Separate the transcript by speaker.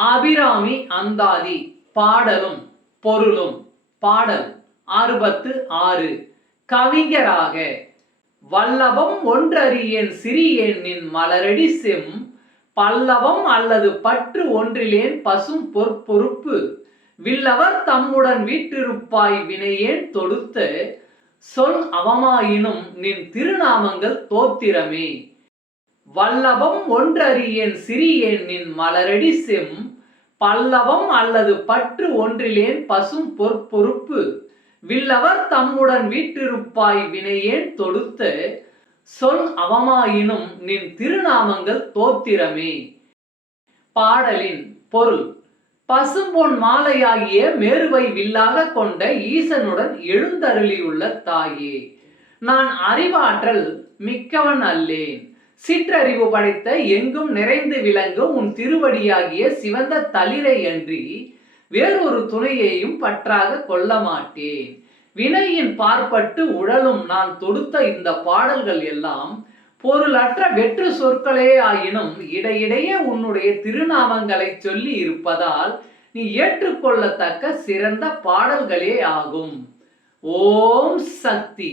Speaker 1: அபிராமி அந்தாதி பாடலும் பொருளும். பாடல் அறுபத்து ஆறு. கவிஞராக வல்லவம் ஒன்றறியேன் சிறியேன் நின் மலரடி செம். பல்லவம் அல்லது பற்று ஒன்றிலேன் பசும் பொற்பொறுப்பு. வில்லவர் தம்முடன் வீட்டிருப்பாய் வினையேன் தொடுத்த. சொல் அவமாயினும் நின் திருநாமங்கள் தோத்திரமே. வல்லவம் ஒன்றறியேன் சிறியேன் நின் மலரடி செம். பல்லவம் அல்லது பற்று ஒன்றிலேன் பசும் பொற்பொறுப்பு. வில்லவர் தம்முடன் வீற்றிருப்பாய் வினையேன் தொடுத்த. சொல் அவமாயினும் நின் திருநாமங்கள் தோத்திரமே. பாடலின் பொருள். பசும்பொன் மாலையாகிய மேருவை வில்லாக கொண்ட ஈசனுடன் எழுந்தருளியுள்ள தாயே. நான் அறிவாற்றல் மிக்கவன் அல்லேன். சிற்றறிவு படைத்த எங்கும் நிறைந்து விளங்கும் உன் திருவடியாகிய சிவந்த தளிரை அன்றி வேறொரு துணையையும் பற்றாக கொள்ள மாட்டேன் வினையின் பார்ப்பட்டு உழலும் நான் தொடுத்த இந்த பாடல்கள் எல்லாம் பொருளற்ற வெற்று சொற்களே ஆயினும் இடையிடையே உன்னுடைய திருநாமங்களை சொல்லி இருப்பதால் நீ ஏற்றுக்கொள்ளத்தக்க சிறந்த பாடல்களே ஆகும். ஓம் சக்தி.